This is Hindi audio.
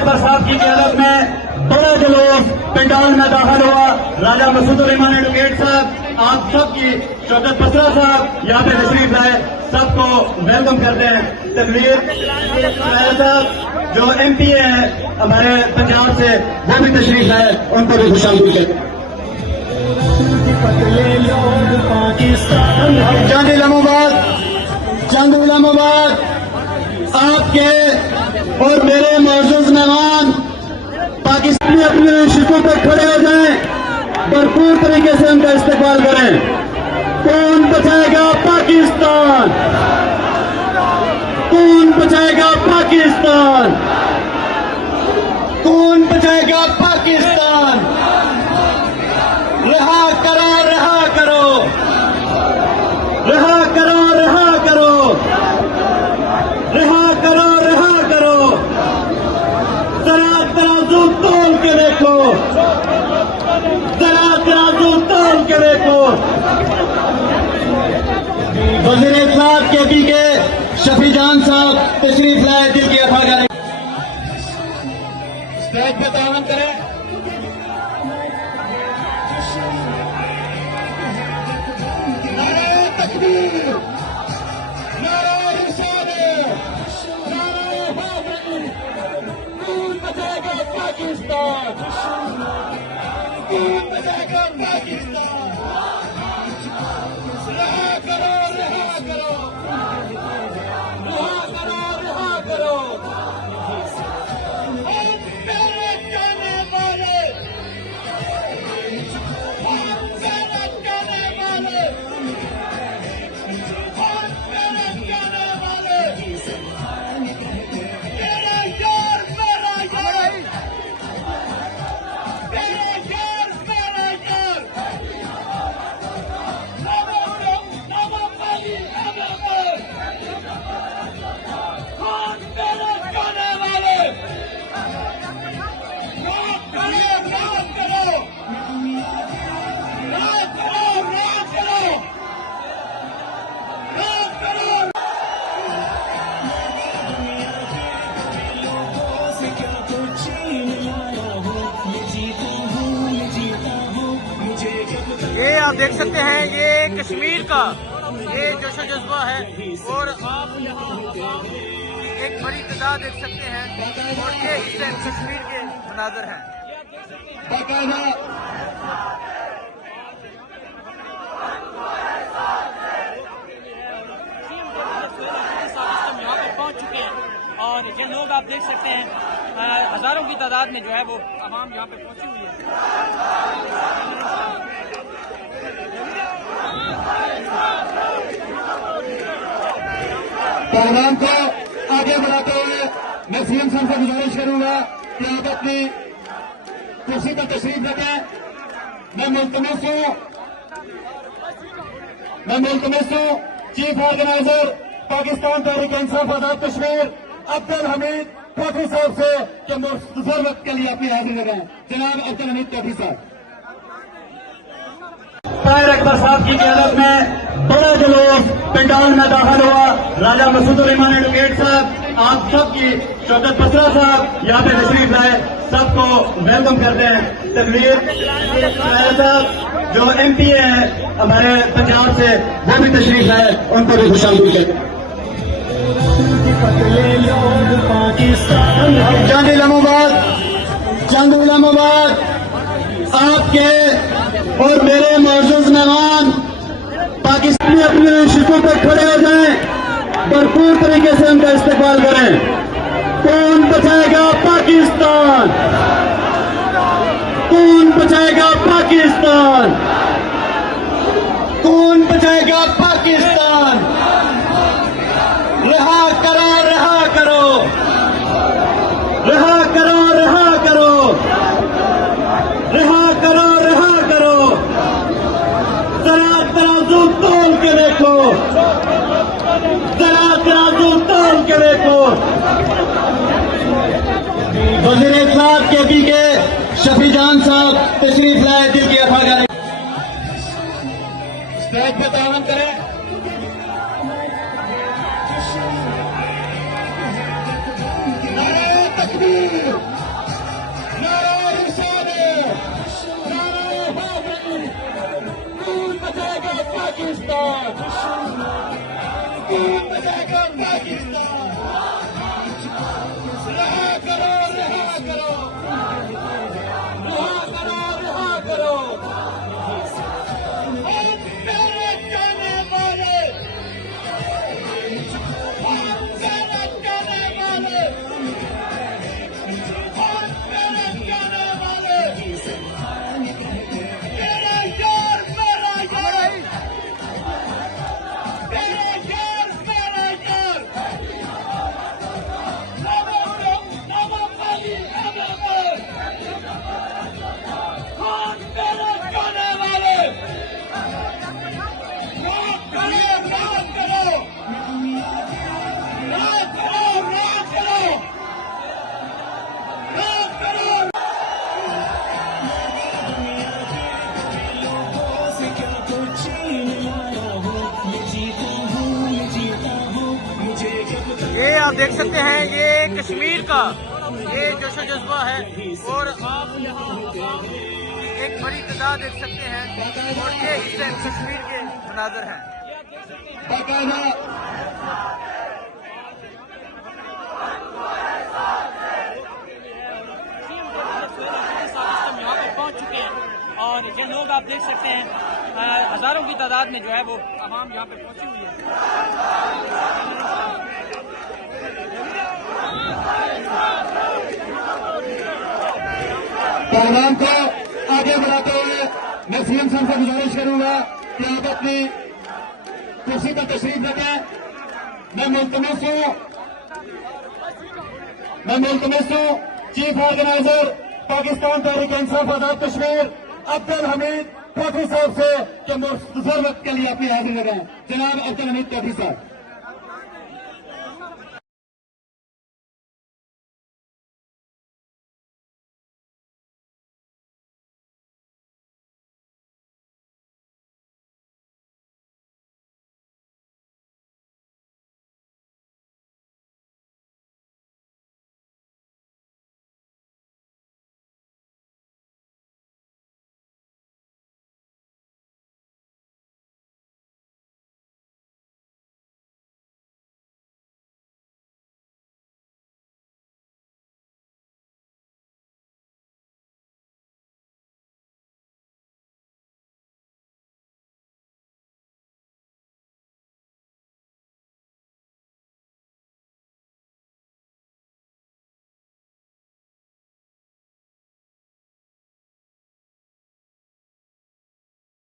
अकबर साहब की क़यादत में बड़ा जुलूस पंडाल में दाखिल हुआ। राजा मसूद रहमान एडवोकेट साहब, आप सबकी शौकत पसरा साहब यहाँ पे तशरीफ लाए, सबको वेलकम करते हैं। तकरीर साहब जो MP है हमारे पंजाब से, वो भी तशरीफ लाए, उनको भी खुशामदीद करते हैं। चंद इलाहाबाद आपके और मेरे मौजूद मेहमान पाकिस्तान में अपने शिकों पर खड़े हो जाएं, भरपूर तरीके से उनका इस्तेमाल करें। कौन बचाएगा पाकिस्तान? कौन बचाएगा पाकिस्तान? कौन बचाएगा पाकिस्तान? रहा करो, रहा करो, रहा करो, रहा करो, रहा करो, रहा करो। जरा तराजू तोल के देखो, जरा तराजू तोल के देखो। वज़ीर इत्तलात KP के शफी जान साहब तशरीफ लाए, दिल की अथा करें, स्टेज पे तावन करें। पाकिस्तान, कौन बचाएगा पाकिस्तान? रहा करो, रहा करो, रहा करो, रहा करो। हम मेरे कहने वाले, हम मेरे कहने वाले, हम मेरे कहने वाले, मेरा यार, मेरा यार, ये आप देख सकते हैं, ये कश्मीर का ये जोशो जज्बा है और आप एक बड़ी तादाद देख सकते हैं और ये इससे कश्मीर के मनाजर हैं। यहाँ पर पहुँच चुके हैं और ये लोग आप देख सकते हैं, हजारों की तादाद में जो है वो आवाम यहाँ पे पहुंची हुई है। प्रोग्राम को आगे बढ़ाते हुए मैं CM साहब से गुजारिश करूंगा कि आप अपनी कुर्सी पर तशरीफ रखें। मैं मुल्तमस हूँ चीफ ऑर्गेनाइजर पाकिस्तान तहरीक इंसाफ आजाद कश्मीर अब्दुल हमीद कैफी साहब से कि मुख्तसर वक्त के लिए अपनी हाजिरी लगाएं। जनाब अब्दुल हमीद कैफी साहब। अकबर साहब की क़यादत में बड़ा जुलूस पंडाल में दाखिल हुआ। राजा मसूद रहमान एडवोकेट साहब, आप सबकी शौकत पसरा साहब यहाँ पे तशरीफ लाए, सबको वेलकम करते हैं। तकरीर साहब जो MP है हमारे पंजाब से, वो भी तशरीफ लाए, उनको भी खुशामदीद करते हैं। चंद इलाहाबाद आपके और मेरे मौजूद मेहमान पाकिस्तान में अपने शिकों पर खड़े हो जाएं, भरपूर तरीके से उनका इस्तेमाल करें। कौन बचाएगा पाकिस्तान? कौन बचाएगा पाकिस्तान? कौन बचाएगा पाकिस्तान? रहा करो, रहा करो, रहा करो, रहा करो, रहा करो, रहा करो। जरा तराजू तोल के देखो, जरा तराजू तोल के देखो। वज़ीर इत्तलात KP के शफी जान साहब तशरीफ लाए, दिल की अथा करें, स्टेज पे तावन करें। नारे तकबीर, देख सकते हैं ये कश्मीर का ये जोशो जज्बा है और आप एक बड़ी तादाद देख सकते हैं और ये इस टाइम कश्मीर के मनाजर हैं। यहाँ पर पहुँच चुके हैं और ये लोग आप देख सकते हैं हजारों की तादाद में जो है वो आवाम यहाँ पे पहुंची हुई है। प्रोग्राम को आगे बढ़ाते हुए मैं सीएम साहब से गुजारिश करूंगा कि आप अपनी कुर्सी पर तशरीफ रखें। मैं मुल्तमस हूँ चीफ ऑर्गेनाइजर पाकिस्तान तहरीक इंसाफ आजाद कश्मीर अब्दुल हमीद काफी साहब से कि मुख्तर वक्त के लिए अपनी हाजिर लगाएं। जनाब अब्दुल हमीद काफी साहब।